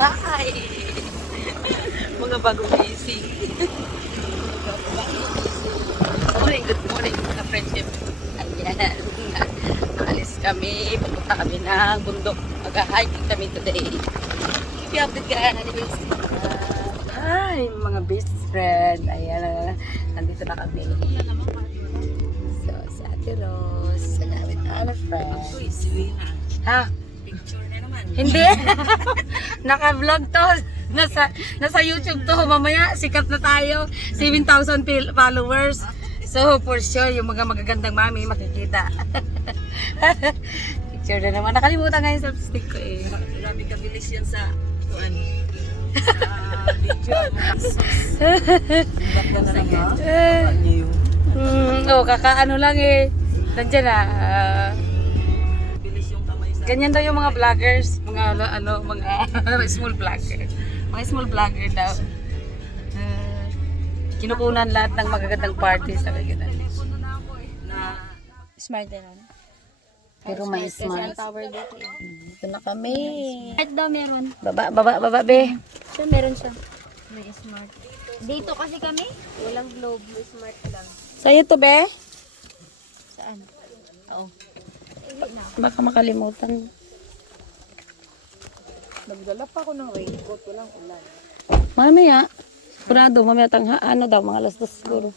Hi! Mga bagong gising. Good morning mga friendship. Ayan. Naalis kami. Pupunta kami ng bundok. Mag-hiking kami today. Keep you update guys. Hi mga best friend. Ayan. Nandito na kami. So, si Ate Rose. Sa gamit na friend. Ha? Picture na naman. Hindi. Naka-vlog to. Nasa YouTube to. Mamaya sikat na tayo. 7,000 followers. So for sure yung mga magagandang mami makikita. Picture na naman. Nakalimutan nga yung self-stick ko eh. Grabe kabilis yan sa kuan. Sa video. Ganda na naman. Niya yung Kakaano lang eh. Nandiyan na. bilis yung kamay sa Ganyan daw yung mga vloggers. Mga mga small vlogger. Mga small vlogger daw. Kinukunan lahat ng magagandang parties. Sabi ganun. na Smart din nun. Pero may Kasi smart. ang tower dito eh. Ito na kami. Smart daw meron. Baba, be. Siya meron siya. May smart. Dito kasi kami, walang globe. May smart lang. Sa'yo to, be? Saan? Oo. Baka makalimutan. nagdala pa ako ng raincoat, walang ulan. Mamaya. Sigurado, mamaya ano daw, mga alas 2 siguro.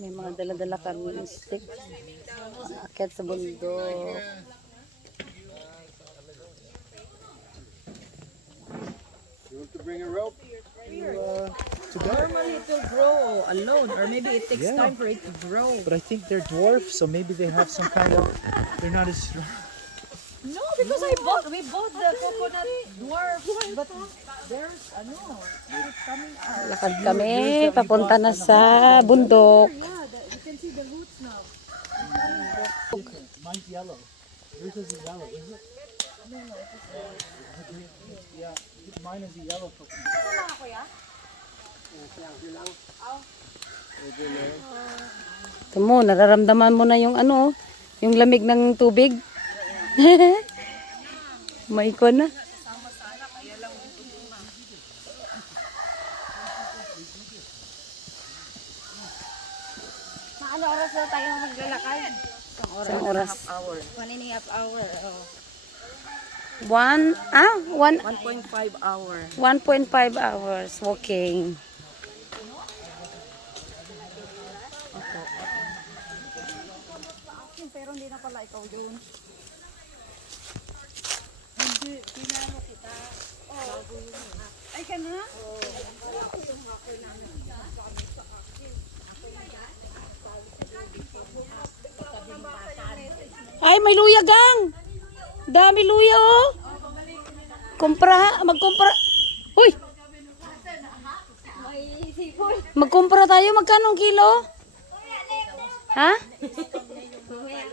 May mga dala-dala kami stick. Akyat sa bundok. You want to bring a rope? Normally it will grow alone, or maybe it takes Yeah. time for it to grow. But I think they're dwarfs, so maybe they have some kind of. They're not as strong. No, because we bought the coconut dwarf, but there's it's coming out. Lakad kami, papunta na sa bundok. You can see the roots now. Mine's yellow. Yours is yellow, is it? No, yeah, mine is a yellow coconut. Ito mo, nararamdaman mo na yung yung lamig ng tubig. Maiko na. Maano oras daw tayo maglalakad? Isang oras. 1.5 hour. Oh. 1.5 hour. 1.5 hours walking. Pero hindi na pala ikaw yun. Ay, ka na? Ay, may luya gang. Dami luya oh. Magkumpra. Uy. Magkumpra tayo, magkano ang kilo? Ha?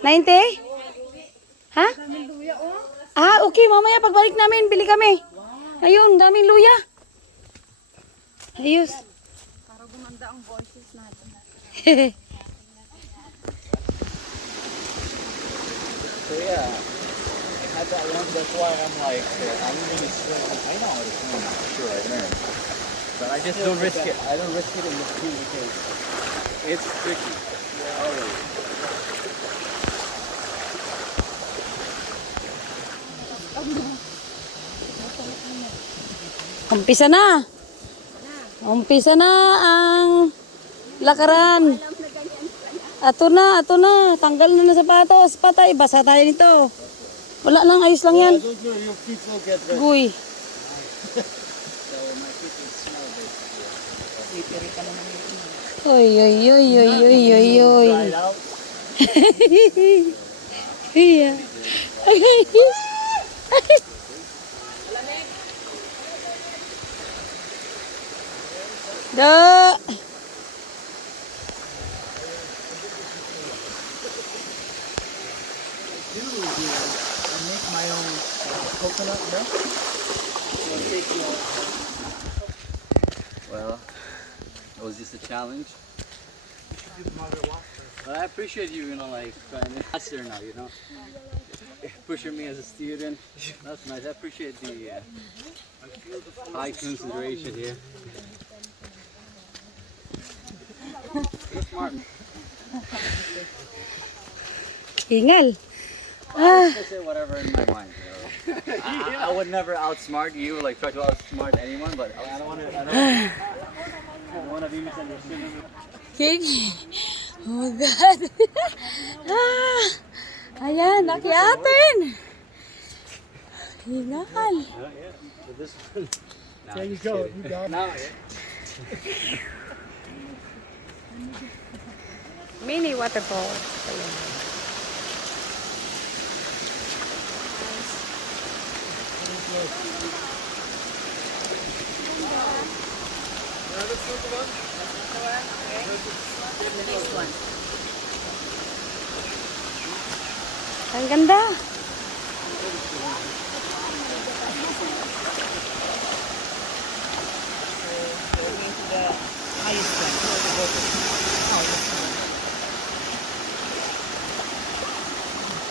90? Ha? Ah, okay, mamaya pagbalik namin, bili kami. Ayun, daming luya. Ayos. Para gumanda ang voices natin. So yeah, I had that one. That's why I'm like, I'm really sure. I know it's not sure I learned, but I just don't risk it. I don't risk it in the sea because it's tricky. Always. Umpisa na. Umpisa na ang lakaran. Ato na. Tanggal na ng sapatos. Patay, basa tayo nito. Wala lang, ayos lang yan. Don't worry, your feet will get wet. Guy. So my feet will smell this. Oy. Dry it out. Iya. Da. do here is I make my own coconut milk. So it takes well, it was just a challenge. But I appreciate you, like trying to master now, pushing me as a student. That's nice. I appreciate the high consideration here. You're smart. Hingal. I say whatever in my mind. I would never outsmart you, like try to outsmart anyone, but I don't want to be misunderstood. King. Oh my God. Ayan, nakyatin. Hingal. This one. There you go. You got it. Now, Mini waterfall. Ayan. Next one. Ang ganda.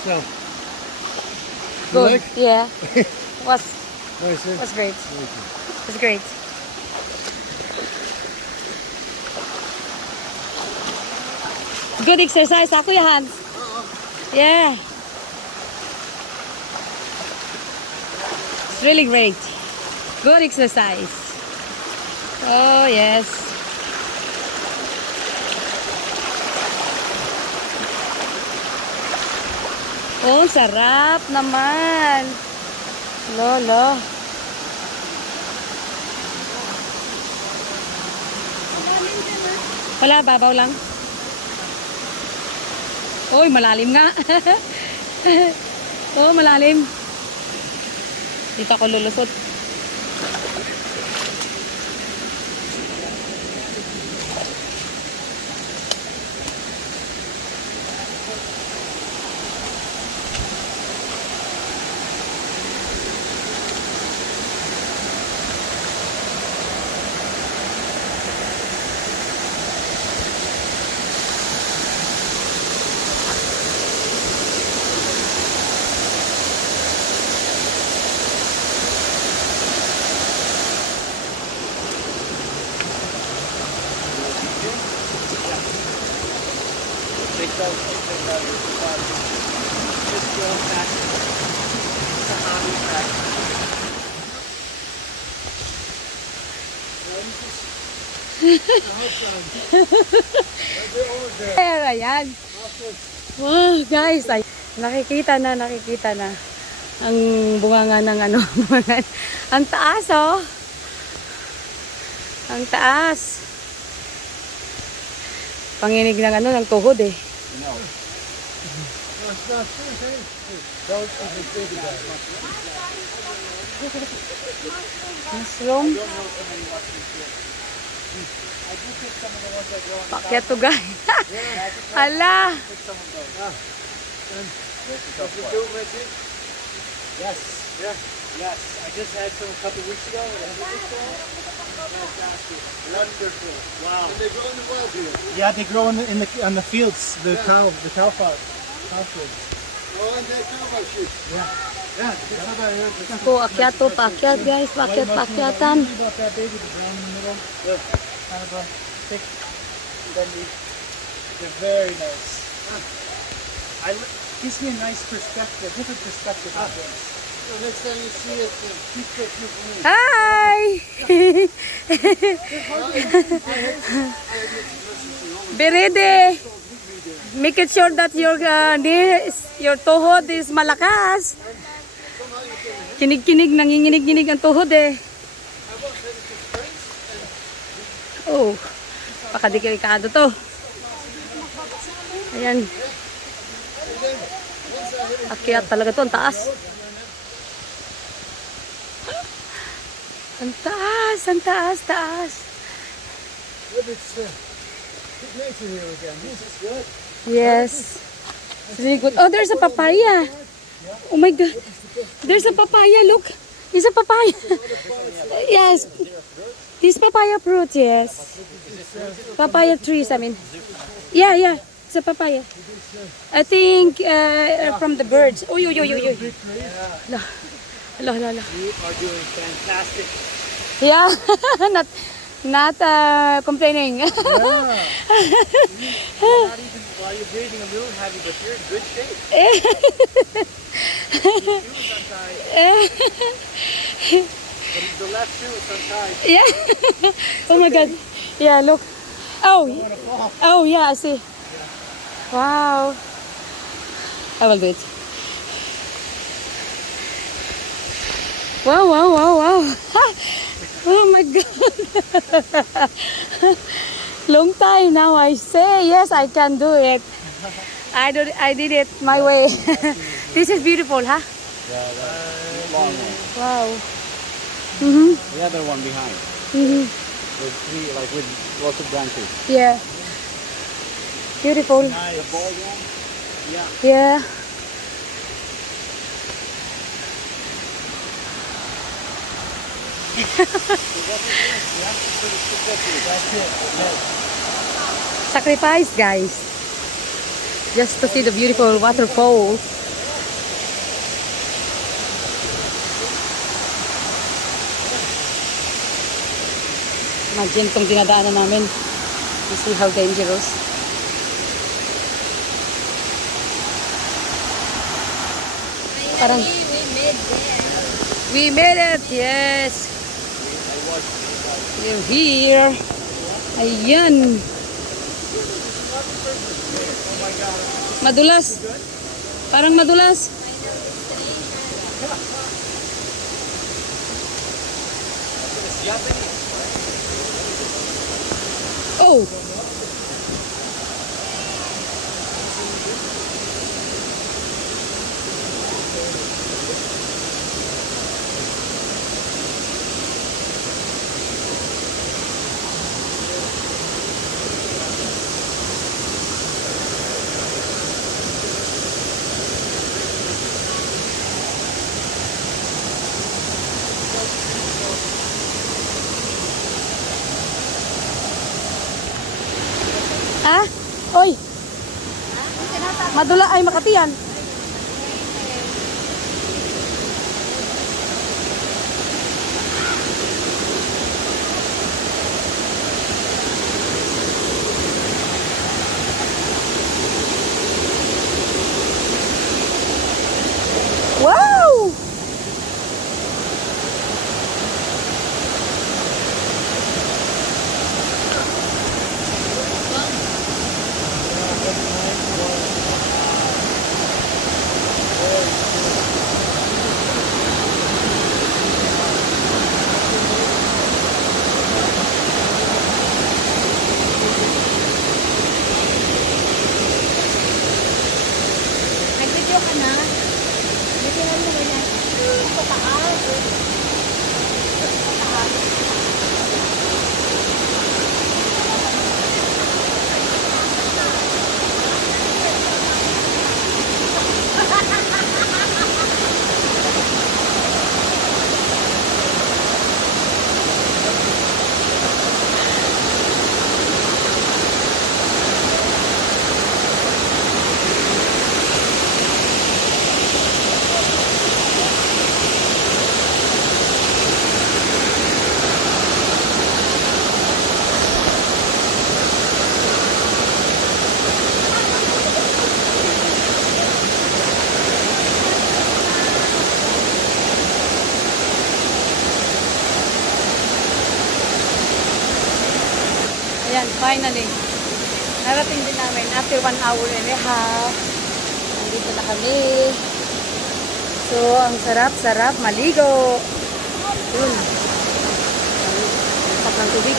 So, Good. Yeah. Was nice, eh? great. Was great. Good exercise, ako yan. Yeah. It's really great. Good exercise. Oh, yes. Oh, sarap naman. Lolo. Wala, babaw lang. Uy, malalim nga. Oh, malalim. Dito ako lulusot. Just go back. It's a hobby track. Ayan. Wow, guys. Ay, nakikita na. Ang bunganga ng ano. Ang taas, oh. Ang taas. Panginig ng ano, ng tuhod eh. Mushroom. Pakyat to guys. Hala. Yes. Yeah. Yes. I just had some a couple weeks ago. Wonderful. Wow. And they grow in the wild here. Yeah, they grow on the fields, the cow fields. Oh, and they cow sheep. Yeah. Yeah. That's what I heard. Naku, akyat to, paakyat guys. Paakyatan. About that baby, the brown in the middle. Yeah. Kind of a thick, bendy. They're very nice. Gives me a nice perspective, different perspective on things. So next time you see it, keep it for me. Hi! Be ready. Make it sure that your tuhod is malakas. Kinig-kinig, nanginginig-ginig ang tuhod eh. Oh, pakadikikado to. Ayan. Akyat talaga to, ang taas. Ang taas. Good, it's good nature here again. This is good. Yes. It's really good. Oh, there's a papaya. Oh my God. There's a papaya. Look. It's a papaya. Yes. This papaya fruit, yes. Papaya trees, I mean. Yeah, yeah. It's a papaya. I think from the birds. Oh, yo, yo, yo, yo. No. Hello, hello, hello. You are doing fantastic. Yeah, not complaining. Yeah. You're not even, while you're breathing a little heavy, but you're in good shape. Your shoe is untied. The left shoe is untied. Yeah. Oh my God. Yeah, look. Oh. Oh yeah, I see. Wow. I will do it. Wow, wow, wow, wow. Oh my God. Long time now I say, yes, I can do it. I did it my way. This is beautiful, huh? Yeah, that's long one. Wow. Mm-hmm. The other one behind. Mm-hmm. With three, like with lots of branches. Yeah. Beautiful. Nice. The bald one? Yeah. Yeah. Sacrifice, guys, just to see the beautiful waterfall. Imagine itong dinadaanan namin. You see how dangerous. Parang we made it, yes. We're here. Ayan. Madulas. Parang madulas. Oh. Ah? Oy. Madula ay Makati yan. Wow! Nag-video ka na? Bitinan mo ba yan? Pataas. Ayan, finally. Narating din namin after 1 hour and a half. Nandito na kami. So, ang sarap-sarap maligo. Yun. Ang sarap ng tubig.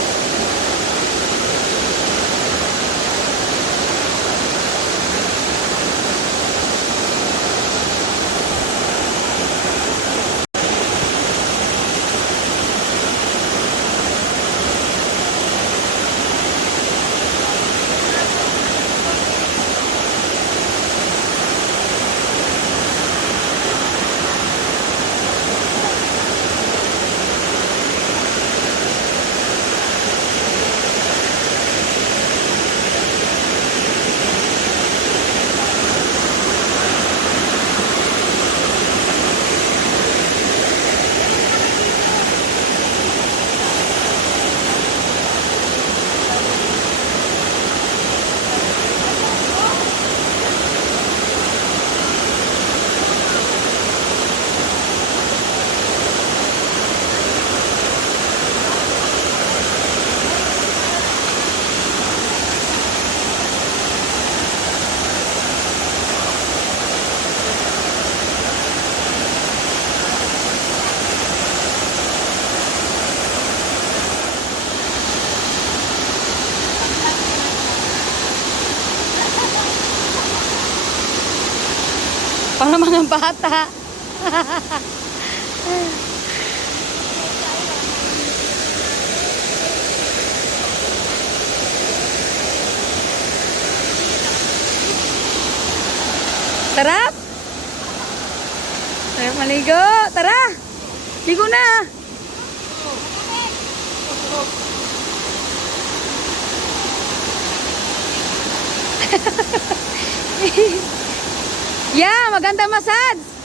Para mga bata. Sarap! Sarap maligo! Tara! Ligo na! Yeah! Maganda massage!